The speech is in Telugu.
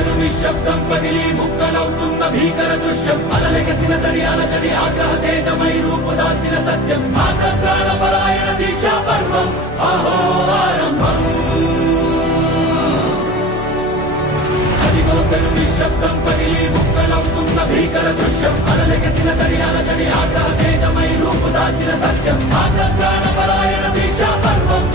పెను నిశ్శబ్దం పగిలి ముక్కలవుతున్న భీకర దృశ్యం అలలెగసిన తడి అలజడి ఆగ్రహ తేజమై రూపు దాల్చిన సత్యం ఆగ్రహ పరాయణ దీక్షా పర్వం అహో ఆరంభం అదిగో పెను నిశ్శబ్దం పగిలి ముక్కలవుతున్న భీకర దృశ్యం అలలెగసిన తడి అలజడి ఆగ్రహ తేజమై రూపు దాల్చిన సత్యం ఆగ్రహ పరాయణ దీక్షా పర్వం